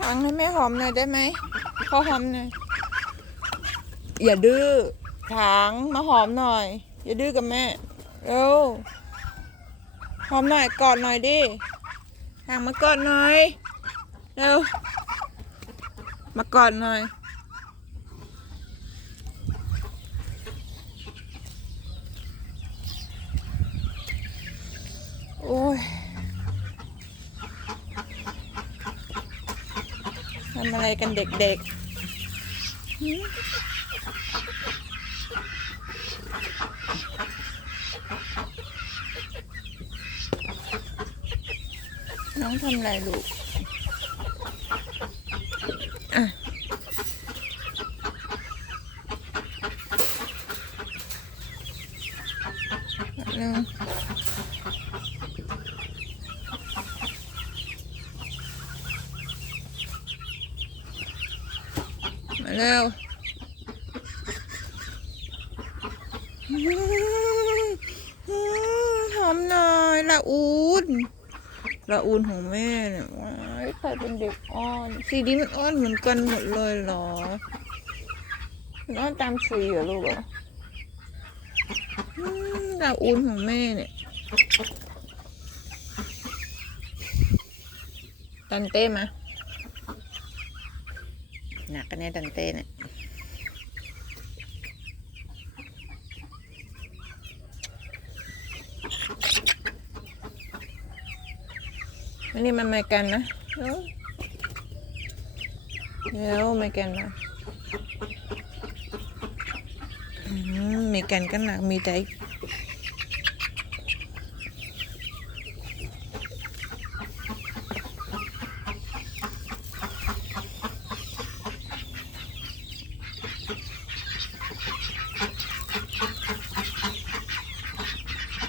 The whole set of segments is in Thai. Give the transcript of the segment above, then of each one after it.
ทางให้แม่หอมหน่อยได้ไหมขอหอมหน่อย อย่าดื้อถางมาหอมหน่อย อย่าดื้อกับแม่เร็วหอมหน่อยกอดหน่อยดิถางมากอดหน่อยเร็วมากอดหน่อย โอ้ยทำอะไรกันเด็กๆ น้องทำอะไรลูกอะเร็ว มาวหอมหน่อยละอูนละอูนของแม่เนี่ยว้ายใครเป็นเด็กอ้อน สีนี้มันอ้อนเหมือนกันหมดเลยเหรอน้อนตามสีเหรอลูกเหรออืมละอูนของแม่เนี่ยตันเต้มา หนักกันเนี่ยดันเต้เนี่ยวันนี้มันไม่กันนะเร็วเดี๋ยวไม่กันมามไม่กันก็หนักมีใจ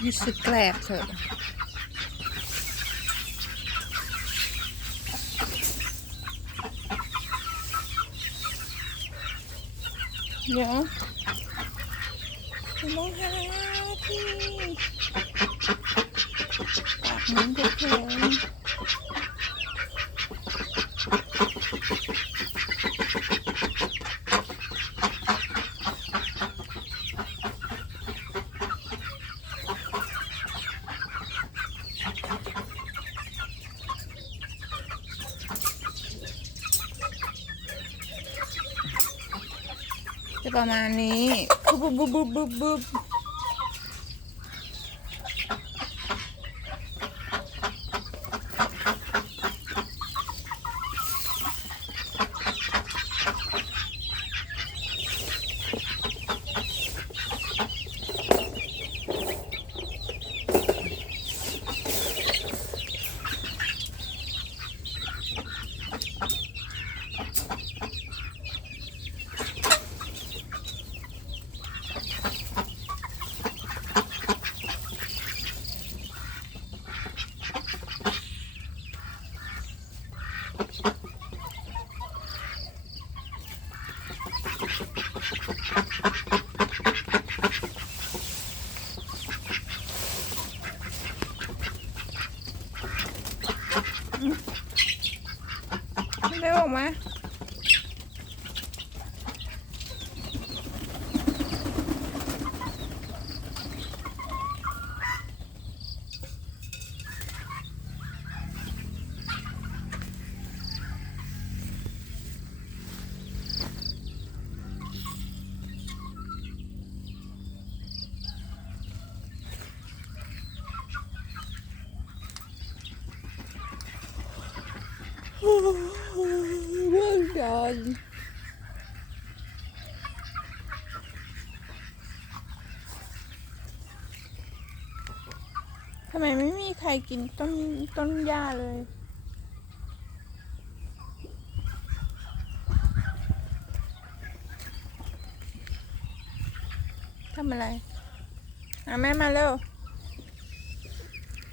รู้สึกแกลบเถอะเดี๋ยวมองหาที่ปากมันจะแข็ง ประมาณนี้บุบบุบบุบบุบ เร็วออกมา well done ทำไมไม่มีใครกินต้นต้นหญ้าเลยทำอะไรหาแม่มาเร็ว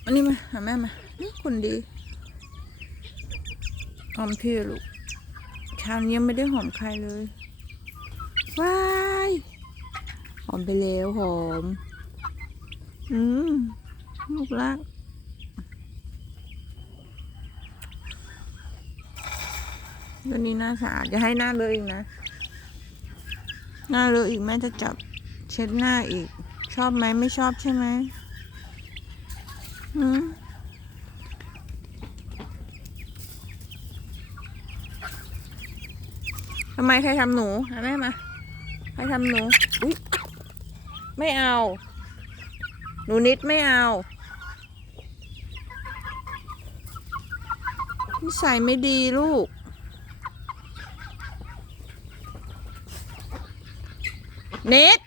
อันนี้มาหาแม่มาอื้อคุณดี หอมพี่ลูกเช้านี้ยังไม่ได้หอมใครเลย ว้าย หอมไปแล้วหอม อืมลูกรักตัวนี้หน้าสะอาดอย่าให้หน้าเลอะอีกนะ หน้าเลอะอีกแม่จะจับเช็ดหน้าอีก ชอบไหมไม่ชอบใช่ไหมหืม ทำไมใครทำหนูหาแม่มาใครทำหนูอุ๊ยไม่เอา หนูนิดไม่เอานิสัยไม่ดีลูก นิด